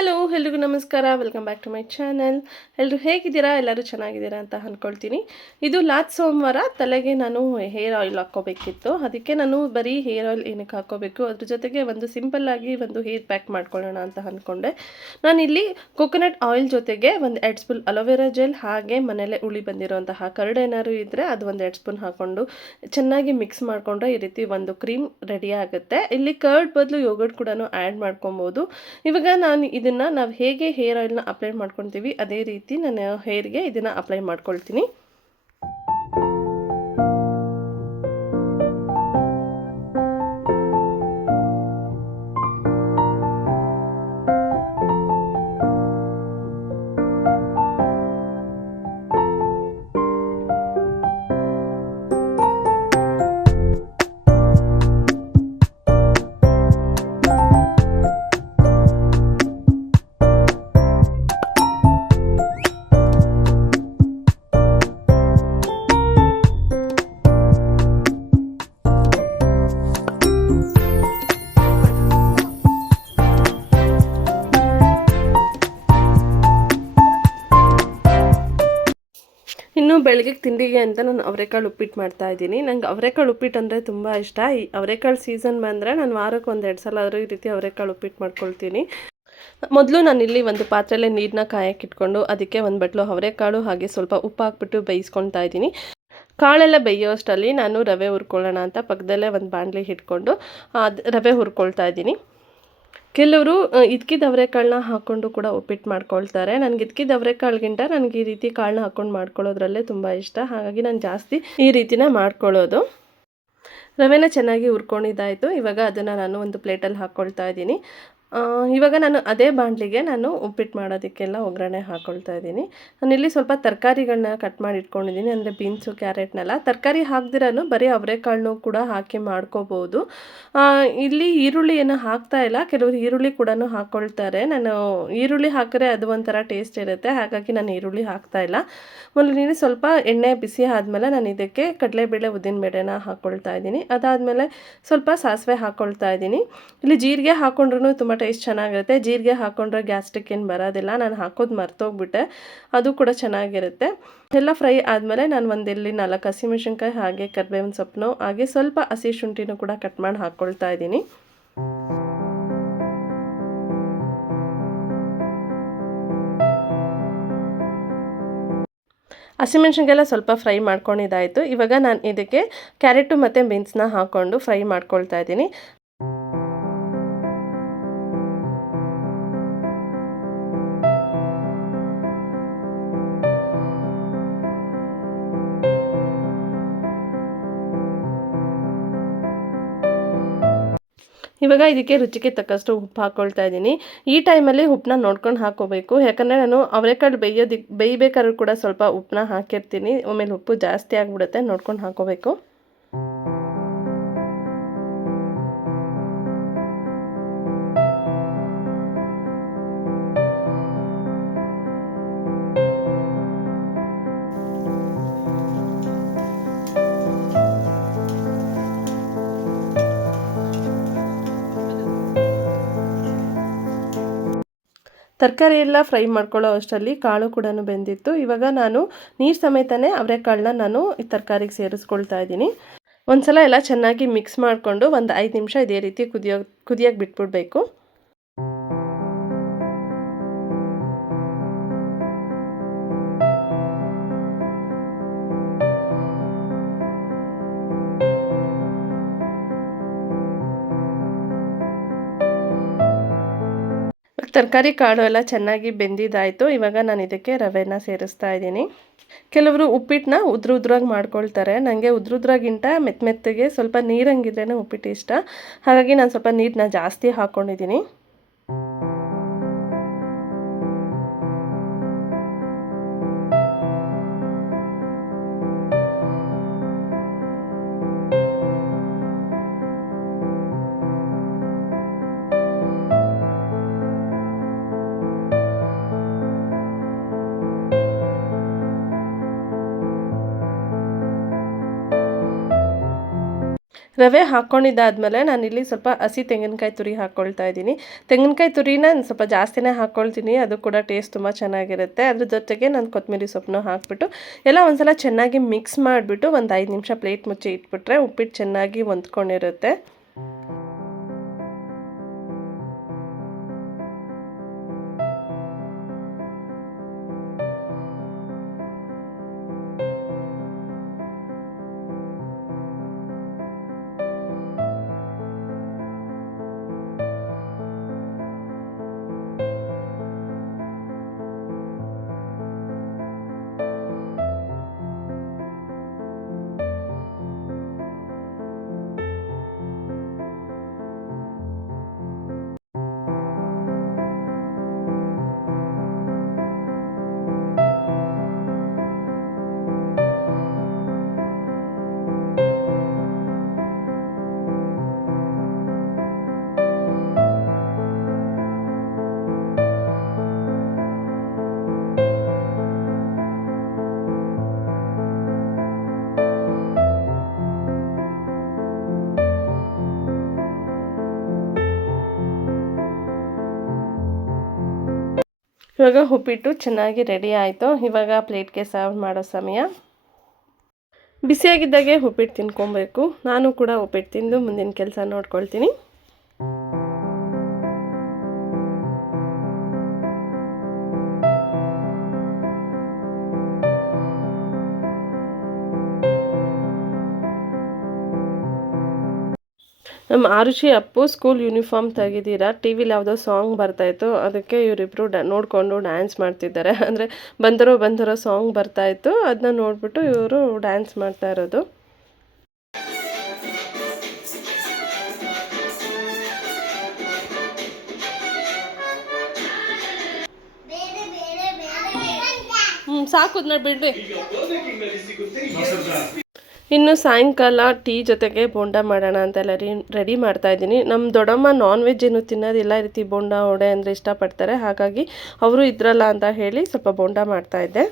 Hello ಎಲ್ರಿಗೂ ನಮಸ್ಕಾರ. Welcome back to my channel. ಎಲ್ಲರೂ ಹೇಗಿದ್ದೀರಾ? ಎಲ್ಲರೂ ಚೆನ್ನಾಗಿದ್ದೀರಾ ಅಂತ ಅಂದ್ಕೊಳ್ತೀನಿ. ಇದು ಲಾಸ್ಟ್ ಸೋಮವಾರ ತಲೆಗೆ ನಾನು ಹೇರ್ ಆಯಿಲ್ ಹಾಕ್ಕೋಬೇಕಿತ್ತು. ಅದಕ್ಕೆ ನಾನು ಬರೀ ಹೇರ್ ಆಯಿಲ್ ಏನಕ್ಕೆ ಹಾಕ್ಕೋಬೇಕು, ಅದ್ರ ಜೊತೆಗೆ ಒಂದು ಸಿಂಪಲ್ಲಾಗಿ ಒಂದು ಹೇರ್ ಪ್ಯಾಕ್ ಮಾಡ್ಕೊಳ್ಳೋಣ ಅಂತ ಅಂದ್ಕೊಂಡೆ. ನಾನಿಲ್ಲಿ ಕೊಕೊನಟ್ ಆಯಿಲ್ ಜೊತೆಗೆ ಒಂದು 2 ಸ್ಪೂನ್ ಅಲೋವೆರಾ ಜೆಲ್, ಹಾಗೆ ಮನೆಯಲ್ಲೇ ಉಳಿ ಬಂದಿರೋಂತಹ ಕರ್ಡ್ ಏನಾದ್ರು ಇದ್ದರೆ ಅದು ಒಂದು 2 ಸ್ಪೂನ್ ಹಾಕ್ಕೊಂಡು ಚೆನ್ನಾಗಿ ಮಿಕ್ಸ್ ಮಾಡಿಕೊಂಡ್ರೆ ಈ ರೀತಿ ಒಂದು ಕ್ರೀಮ್ ರೆಡಿ ಆಗುತ್ತೆ. ಇಲ್ಲಿ ಕರ್ಡ್ ಬದಲು ಯೋಗರ್ಟ್ ಕೂಡ ಆ್ಯಡ್ ಮಾಡ್ಕೊಬೋದು. ಇವಾಗ ನಾವು ಹೇಗೆ ಹೇರ್ ಆಯಿಲ್ನ ಅಪ್ಲೈ ಮಾಡ್ಕೊಳ್ತೀವಿ ಅದೇ ರೀತಿ ನಾನು ಹೇರ್ಗೆ ಇದನ್ನು ಅಪ್ಲೈ ಮಾಡ್ಕೊಳ್ತೀನಿ. ಇನ್ನು ಬೆಳಗ್ಗೆ ತಿಂಡಿಗೆ ಅಂತ ನಾನು ಅವರೆಕಾಳು ಉಪ್ಪಿಟ್ಟು ಮಾಡ್ತಾಯಿದ್ದೀನಿ. ನಂಗೆ ಅವರೆಕಾಳು ಉಪ್ಪಿಟ್ಟು ಅಂದರೆ ತುಂಬ ಇಷ್ಟ. ಈ ಅವರೆಕಾಳು ಸೀಸನ್ ಬಂದರೆ ನಾನು ವಾರಕ್ಕೆ 1-2 ಸಲ ಆದರೂ ಈ ರೀತಿ ಅವರೆಕಾಳು ಉಪ್ಪಿಟ್ಟು ಮಾಡ್ಕೊಳ್ತೀನಿ. ಮೊದಲು ನಾನಿಲ್ಲಿ ಒಂದು ಪಾತ್ರೆಯಲ್ಲೇ ನೀರನ್ನ ಕಾಯಕ್ಕೆ ಇಟ್ಕೊಂಡು ಅದಕ್ಕೆ ಒಂದು ಬಟ್ಲು ಅವರೆಕಾಳು ಹಾಗೆ ಸ್ವಲ್ಪ ಉಪ್ಪು ಹಾಕ್ಬಿಟ್ಟು ಬೇಯಿಸ್ಕೊಳ್ತಾ ಇದ್ದೀನಿ. ಕಾಳೆಲ್ಲ ಬೇಯೋ ಅಷ್ಟರಲ್ಲಿ ನಾನು ರವೆ ಹುರ್ಕೊಳ್ಳೋಣ ಅಂತ ಪಕ್ಕದಲ್ಲೇ ಒಂದು ಬಾಣಲಿ ಇಟ್ಕೊಂಡು ರವೆ ಹುರ್ಕೊಳ್ತಾ ಇದ್ದೀನಿ. ಕೆಲವರು ಇದ್ಕಿದ ಅವರೆಕಾಳನ್ನ ಹಾಕ್ಕೊಂಡು ಕೂಡ ಉಪ್ಪಿಟ್ಟು ಮಾಡ್ಕೊಳ್ತಾರೆ. ನನಗೆ ಇದ್ಕಿದ ಅವರೆಕಾಳಿಗಿಂತ ನನಗೆ ಈ ರೀತಿ ಕಾಳನ್ನ ಹಾಕ್ಕೊಂಡು ಮಾಡ್ಕೊಳ್ಳೋದ್ರಲ್ಲೇ ತುಂಬ ಇಷ್ಟ. ಹಾಗಾಗಿ ನಾನು ಜಾಸ್ತಿ ಈ ರೀತಿನೇ ಮಾಡ್ಕೊಳ್ಳೋದು. ರವೆನ ಚೆನ್ನಾಗಿ ಹುರ್ಕೊಂಡಿದ್ದಾಯಿತು. ಇವಾಗ ಅದನ್ನು ನಾನು ಒಂದು ಪ್ಲೇಟಲ್ಲಿ ಹಾಕ್ಕೊಳ್ತಾ ಇದ್ದೀನಿ. ಇವಾಗ ನಾನು ಅದೇ ಬಾಣಲಿಗೆ ನಾನು ಉಪ್ಪಿಟ್ಟು ಮಾಡೋದಕ್ಕೆಲ್ಲ ಒಗ್ಗರಣೆ ಹಾಕ್ಕೊಳ್ತಾ ಇದ್ದೀನಿ. ನಾನಿಲ್ಲಿ ಸ್ವಲ್ಪ ತರಕಾರಿಗಳನ್ನ ಕಟ್ ಮಾಡಿ ಇಟ್ಕೊಂಡಿದ್ದೀನಿ, ಅಂದರೆ ಬೀನ್ಸು, ಕ್ಯಾರೆಟ್ನೆಲ್ಲ. ತರಕಾರಿ ಹಾಕ್ದಿರನು ಬರೀ ಅವರೆಕಾಳನ್ನೂ ಕೂಡ ಹಾಕಿ ಮಾಡ್ಕೋಬೋದು. ಇಲ್ಲಿ ಈರುಳ್ಳಿ ಏನು ಹಾಕ್ತಾ ಇಲ್ಲ, ಕೆಲವರು ಈರುಳ್ಳಿ ಕೂಡ ಹಾಕ್ಕೊಳ್ತಾರೆ. ನಾನು ಈರುಳ್ಳಿ ಹಾಕಿದ್ರೆ ಅದು ಒಂಥರ ಟೇಸ್ಟ್ ಇರುತ್ತೆ, ಹಾಗಾಗಿ ನಾನು ಈರುಳ್ಳಿ ಹಾಕ್ತಾ ಇಲ್ಲ. ಮೊದಲು ಸ್ವಲ್ಪ ಎಣ್ಣೆ ಬಿಸಿ ಆದಮೇಲೆ ನಾನು ಇದಕ್ಕೆ ಕಡಲೆಬೇಳೆ, ಉದ್ದಿನಬೇಳೆನ ಹಾಕ್ಕೊಳ್ತಾ ಇದ್ದೀನಿ. ಅದಾದಮೇಲೆ ಸ್ವಲ್ಪ ಸಾಸಿವೆ ಹಾಕ್ಕೊಳ್ತಾ ಇದ್ದೀನಿ. ಇಲ್ಲಿ ಜೀರಿಗೆ ಹಾಕ್ಕೊಂಡ್ರೂ ತುಂಬ ಟೇಸ್ಟ್ ಚೆನ್ನಾಗಿರುತ್ತೆ. ಜೀರಿಗೆ ಹಾಕ್ಕೊಂಡ್ರೆ ಗ್ಯಾಸ್ಟ್ರಿಕ್ ಏನು ಬರೋದಿಲ್ಲ. ನಾನು ಹಾಕೋದು ಮರ್ತೋಗ್ಬಿಟ್ಟೆ, ಅದು ಕೂಡ ಚೆನ್ನಾಗಿರುತ್ತೆ. ಎಲ್ಲ ಫ್ರೈ ಆದಮೇಲೆ ನಾನು ಒಂದಿಲ್ಲಿ 4 ಹಸಿಮೆಣಸಿನ್ಕಾಯಿ ಹಾಗೆ ಕರಿಬೇವಿನ ಸೊಪ್ಪು ಹಾಗೆ ಸ್ವಲ್ಪ ಹಸಿ ಶುಂಠಿನೂ ಕೂಡ ಕಟ್ ಮಾಡಿ ಹಾಕ್ಕೊಳ್ತಾ ಇದ್ದೀನಿ. ಹಸಿಮೆಣ್ಸಿನ್ಕಾಯೆಲ್ಲ ಸ್ವಲ್ಪ ಫ್ರೈ ಮಾಡ್ಕೊಂಡಿದ್ದಾಯಿತು. ಇವಾಗ ನಾನು ಇದಕ್ಕೆ ಕ್ಯಾರೆಟು ಮತ್ತು ಬೀನ್ಸ್ನ ಹಾಕ್ಕೊಂಡು ಫ್ರೈ ಮಾಡ್ಕೊಳ್ತಾ ಇದ್ದೀನಿ. ಇವಾಗ ಇದಕ್ಕೆ ರುಚಿಗೆ ತಕ್ಕಷ್ಟು ಉಪ್ಪು ಹಾಕ್ಕೊಳ್ತಾ ಇದ್ದೀನಿ. ಈ ಟೈಮಲ್ಲಿ ಉಪ್ಪನ್ನ ನೋಡ್ಕೊಂಡು ಹಾಕ್ಕೋಬೇಕು, ಯಾಕಂದರೆ ನಾನು ಅವರೆಕಾಳು ಬೇಯಬೇಕಾದ್ರೂ ಕೂಡ ಸ್ವಲ್ಪ ಉಪ್ಪನ್ನ ಹಾಕಿರ್ತೀನಿ. ಆಮೇಲೆ ಉಪ್ಪು ಜಾಸ್ತಿ ಆಗಿಬಿಡುತ್ತೆ, ನೋಡ್ಕೊಂಡು ಹಾಕ್ಕೋಬೇಕು. ತರಕಾರಿ ಎಲ್ಲ ಫ್ರೈ ಮಾಡ್ಕೊಳ್ಳೋ ಅಷ್ಟರಲ್ಲಿ ಕಾಳು ಕೂಡ ಬೆಂದಿತ್ತು. ಇವಾಗ ನಾನು ನೀರು ಸಮೇತನೇ ಅವರೆಕಾಳನ್ನ ನಾನು ಈ ತರಕಾರಿಗೆ ಸೇರಿಸ್ಕೊಳ್ತಾ ಇದ್ದೀನಿ. ಒಂದ್ಸಲ ಎಲ್ಲ ಚೆನ್ನಾಗಿ ಮಿಕ್ಸ್ ಮಾಡಿಕೊಂಡು ಒಂದು 5 ನಿಮಿಷ ಇದೇ ರೀತಿ ಕುದಿಯೋಕ್ಕೆ ಬಿಟ್ಬಿಡಬೇಕು. ತರಕಾರಿ ಕಾಳು ಎಲ್ಲ ಚೆನ್ನಾಗಿ ಬೆಂದಿದ್ದಾಯಿತು. ಇವಾಗ ನಾನು ಇದಕ್ಕೆ ರವೆನ ಸೇರಿಸ್ತಾ ಇದ್ದೀನಿ. ಕೆಲವರು ಉಪ್ಪಿಟ್ಟನ್ನ ಉದ್ರಾಗಿ ಮಾಡ್ಕೊಳ್ತಾರೆ. ನನಗೆ ಉದ್ರಾಗಿಂತ ಮೆತ್ತಗೆ ಸ್ವಲ್ಪ ನೀರಂಗಿದ್ರೇ ಉಪ್ಪಿಟ್ಟು ಇಷ್ಟ, ಹಾಗಾಗಿ ನಾನು ಸ್ವಲ್ಪ ನೀರನ್ನ ಜಾಸ್ತಿ ಹಾಕ್ಕೊಂಡಿದ್ದೀನಿ. ರವೆ ಹಾಕ್ಕೊಂಡಿದ್ದಾದಮೇಲೆ ನಾನಿಲ್ಲಿ ಸ್ವಲ್ಪ ಹಸಿ ತೆಂಗಿನಕಾಯಿ ತುರಿ ಹಾಕ್ಕೊಳ್ತಾ ಇದ್ದೀನಿ. ತೆಂಗಿನಕಾಯಿ ತುರಿನ ಸ್ವಲ್ಪ ಜಾಸ್ತಿನೇ ಹಾಕ್ಕೊಳ್ತೀನಿ, ಅದು ಕೂಡ ಟೇಸ್ಟ್ ತುಂಬ ಚೆನ್ನಾಗಿರುತ್ತೆ. ಅದ್ರ ಜೊತೆಗೆ ನಾನು ಕೊತ್ತಂಬರಿ ಸೊಪ್ಪನ್ನು ಹಾಕ್ಬಿಟ್ಟು ಎಲ್ಲ ಒಂದ್ಸಲ ಚೆನ್ನಾಗಿ ಮಿಕ್ಸ್ ಮಾಡಿಬಿಟ್ಟು ಒಂದು 5 ನಿಮಿಷ ಪ್ಲೇಟ್ ಮುಚ್ಚಿ ಇಟ್ಬಿಟ್ರೆ ಉಪ್ಪಿಟ್ಟು ಚೆನ್ನಾಗಿ ಹೊಂದ್ಕೊಂಡಿರುತ್ತೆ. ಇವಾಗ ಉಪ್ಪಿಟ್ಟು ಚೆನ್ನಾಗಿ ರೆಡಿ ಆಯಿತು. ಇವಾಗ ಪ್ಲೇಟ್ಗೆ ಸರ್ವ್ ಮಾಡೋ ಸಮಯ. ಬಿಸಿಯಾಗಿದ್ದಾಗೆ ಉಪ್ಪಿಟ್ಟು ತಿನ್ಕೊಬೇಕು. ನಾನು ಕೂಡ ಉಪ್ಪಿಟ್ಟು ತಿಂದು ಮುಂದಿನ ಕೆಲಸ ನೋಡ್ಕೊಳ್ತೀನಿ. ನಮ್ಮ ಆರುಷಿ ಅಪ್ಪು ಸ್ಕೂಲ್ ಯೂನಿಫಾರ್ಮ್ ತೆಗೆದಿರಾ, ಟಿ ವಿಲಿ ಯಾವುದೋ ಸಾಂಗ್ ಬರ್ತಾಯಿತ್ತು, ಅದಕ್ಕೆ ಇವರಿಬ್ಬರು ನೋಡಿಕೊಂಡು ಡ್ಯಾನ್ಸ್ ಮಾಡ್ತಿದ್ದಾರೆ. ಅಂದರೆ ಬಂದಿರೋ ಸಾಂಗ್ ಬರ್ತಾಯಿತ್ತು, ಅದನ್ನ ನೋಡಿಬಿಟ್ಟು ಇವರು ಡ್ಯಾನ್ಸ್ ಮಾಡ್ತಾ ಇರೋದು. ಸಾಕು ಬಿಡ್ರಿ. ಇನ್ನು ಸಾಯಂಕಾಲ ಟೀ ಜೊತೆಗೆ ಬೋಂಡ ಮಾಡೋಣ ಅಂತೆಲ್ಲ ರೆಡಿ ಮಾಡ್ತಾಯಿದ್ದೀನಿ. ನಮ್ಮ ದೊಡ್ಡಮ್ಮ ನಾನ್ ವೆಜ್ ಏನು ತಿನ್ನೋದಿಲ್ಲ, ಈ ರೀತಿ ಬೋಂಡ ವಡೆ ಅಂದರೆ ಇಷ್ಟಪಡ್ತಾರೆ. ಹಾಗಾಗಿ ಅವರು ಇದ್ರಲ್ಲ ಅಂತ ಹೇಳಿ ಸ್ವಲ್ಪ ಬೋಂಡ ಮಾಡ್ತಾಯಿದ್ದೆ.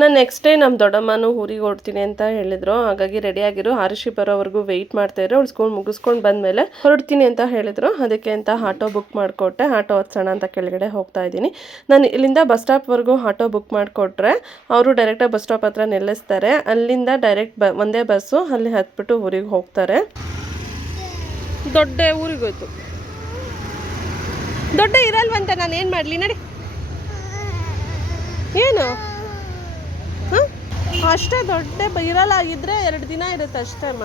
ನಾನು ನೆಕ್ಸ್ಟ್ ಡೇ ನಮ್ಮ ದೊಡ್ಡಮ್ಮನೂ ಊರಿಗೆ ಹೊರಡ್ತೀನಿ ಅಂತ ಹೇಳಿದ್ರು. ಹಾಗಾಗಿ ರೆಡಿಯಾಗಿರು, ಆರುಷಿ ಬರೋವರೆಗೂ ವೆಯ್ಟ್ ಮಾಡ್ತಾಯಿದ್ರು. ಅವ್ಳು ಸ್ಕೂಲ್ ಮುಗಿಸ್ಕೊಂಡು ಬಂದಮೇಲೆ ಹೊರಡ್ತೀನಿ ಅಂತ ಹೇಳಿದ್ರು. ಅದಕ್ಕೆ ಅಂತ ಆಟೋ ಬುಕ್ ಮಾಡಿಕೊಟ್ಟೆ. ಆಟೋ ಹತ್ಸೋಣ ಅಂತ ಕೆಳಗಡೆ ಹೋಗ್ತಾ ಇದ್ದೀನಿ. ನಾನು ಇಲ್ಲಿಂದ ಬಸ್ ಸ್ಟಾಪ್ವರೆಗೂ ಆಟೋ ಬುಕ್ ಮಾಡಿಕೊಟ್ರೆ ಅವರು ಡೈರೆಕ್ಟಾಗಿ ಬಸ್ ಸ್ಟಾಪ್ ಹತ್ರ ನಿಲ್ಲಿಸ್ತಾರೆ. ಅಲ್ಲಿಂದ ಡೈರೆಕ್ಟ್ ಒಂದೇ ಬಸ್ಸು, ಅಲ್ಲಿ ಹತ್ಬಿಟ್ಟು ಊರಿಗೆ ಹೋಗ್ತಾರೆ. ದೊಡ್ಡ ಊರಿಗೆ ಹೋಯ್ತು. ದೊಡ್ಡ ಇರಲ್ವಂತ, ನಾನು ಏನು ಮಾಡಲಿ ನಡಿ. ಏನು ಹಾಂ ಅಷ್ಟೇ, ದೊಡ್ಡ ಇರಲಾಗಿದ್ದರೆ 2 ದಿನ ಇರುತ್ತೆ ಅಷ್ಟೇ ಅಮ್ಮ.